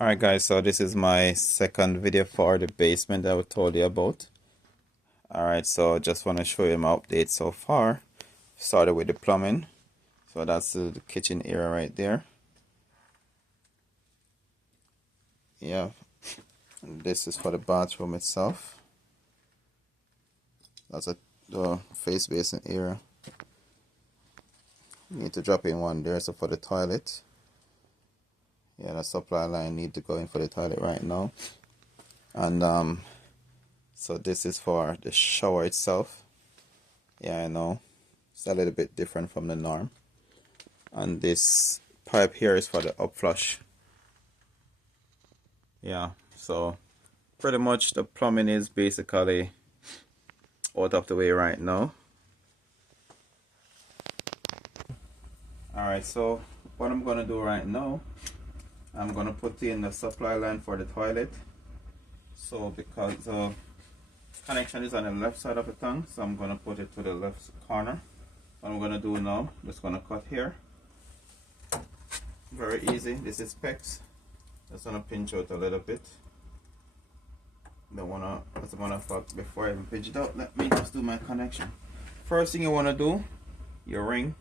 Alright guys, so this is my second video for the basement that I told you about. Alright, so just want to show you my update so far. Started with the plumbing. So that's the kitchen area right there. Yeah, and this is for the bathroom itself. That's the face basin area. You need to drop in one there, so for the toilet. Yeah, the supply line need to go in for the toilet right now. And so this is for the shower itself. Yeah, I know it's a little bit different from the norm. And this pipe here is for the upflush. Yeah, so pretty much the plumbing is basically out of the way right now. Alright, so what I'm gonna do right now, I'm gonna put in the supply line for the toilet. So because the connection is on the left side of the tank, so I'm gonna put it to the left corner. What I'm gonna do now, just gonna cut here. Very easy. This is specs. Just gonna pinch out a little bit. Don't wanna, as a matter of fact, before I even pinch it out, let me just do my connection. First thing you wanna do, your ring.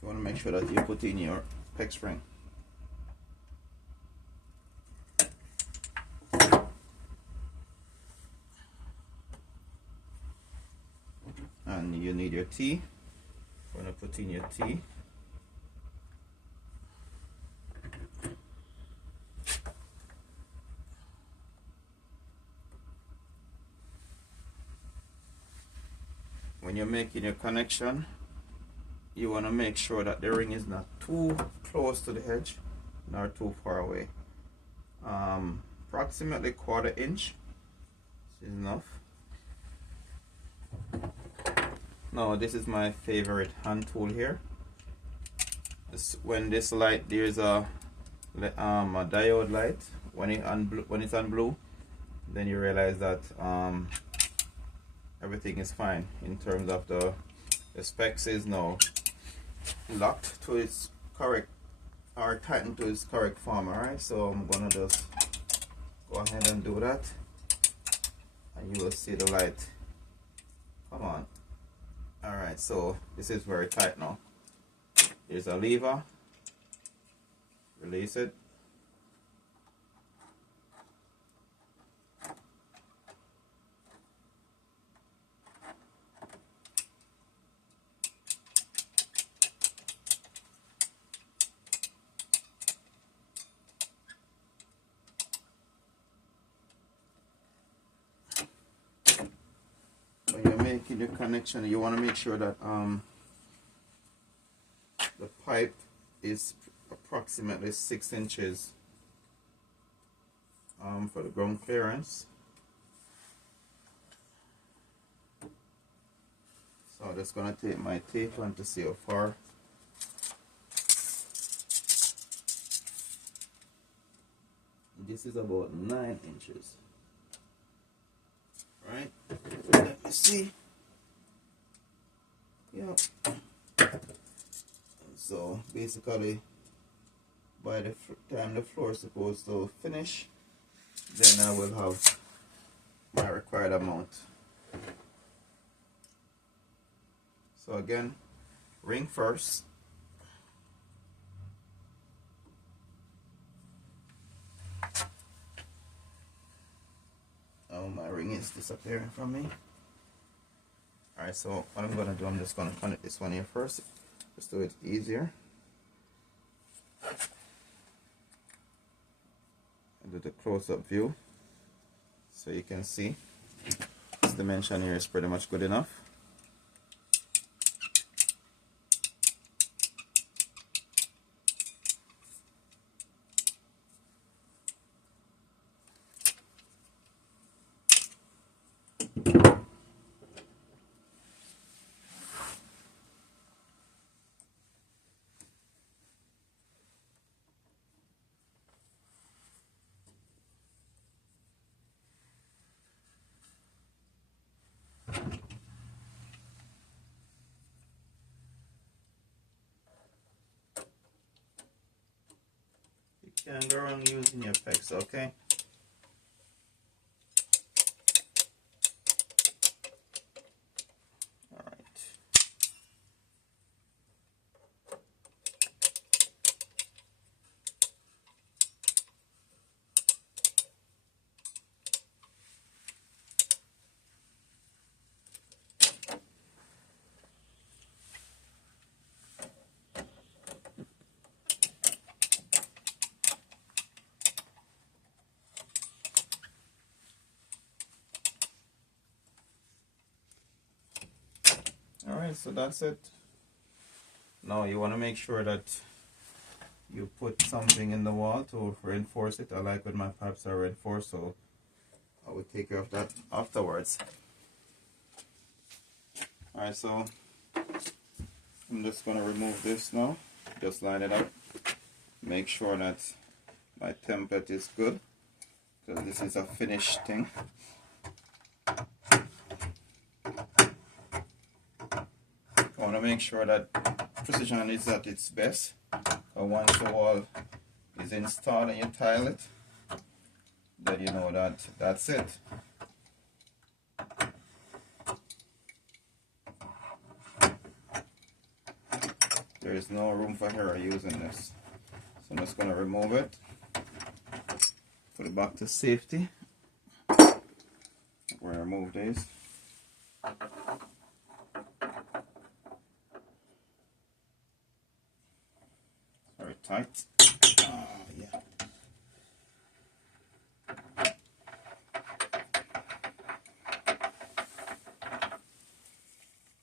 You wanna make sure that you put in your PEX ring. And you need your T. You wanna put in your T. When you're making your connection, you want to make sure that the ring is not too close to the edge nor too far away. Approximately 1/4 inch is enough. Now this is my favorite hand tool here. When this light, there's a diode light. When it's on blue, then you realize that everything is fine in terms of the specs is now locked to its correct, or tightened to its correct form. Alright, so I'm gonna just go ahead and do that, and you will see the light come on. Alright, so this is very tight now. There's a lever, release it. When you're making your connection, you want to make sure that the pipe is approximately 6 inches for the ground clearance. So I'm just gonna take my tape on to see how far. This is about 9 inches. Right? Let me see. Yeah. So basically, by the time the floor is supposed to finish, then I will have my required amount. So again, ring first. Oh, my ring is disappearing from me. Alright, so what I'm gonna do, I'm just gonna connect this one here first. Just do it easier. And do the close-up view so you can see this dimension here is pretty much good enough. can go around using your pegs, okay? Alright, so that's it. Now you want to make sure that you put something in the wall to reinforce it. I like when my pipes are reinforced, so I will take care of that afterwards. Alright, so I'm just going to remove this now. Just line it up. Make sure that my template is good, because this is a finished thing. I want to make sure that precision is at its best. Once the wall is installed and you tile it, then you know that that's it. There is no room for error using this. So I'm just going to remove it. Put it back to safety. We'll remove these. Very tight. Yeah.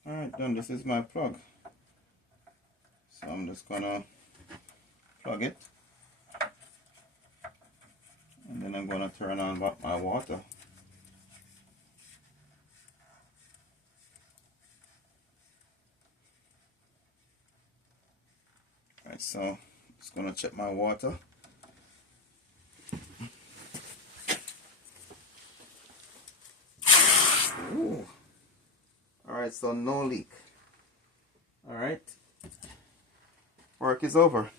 Alright, then this is my plug. So I'm just gonna plug it. And then I'm gonna turn on my water. Alright, so just gonna check my water. Alright, so no leak. Alright. Work is over.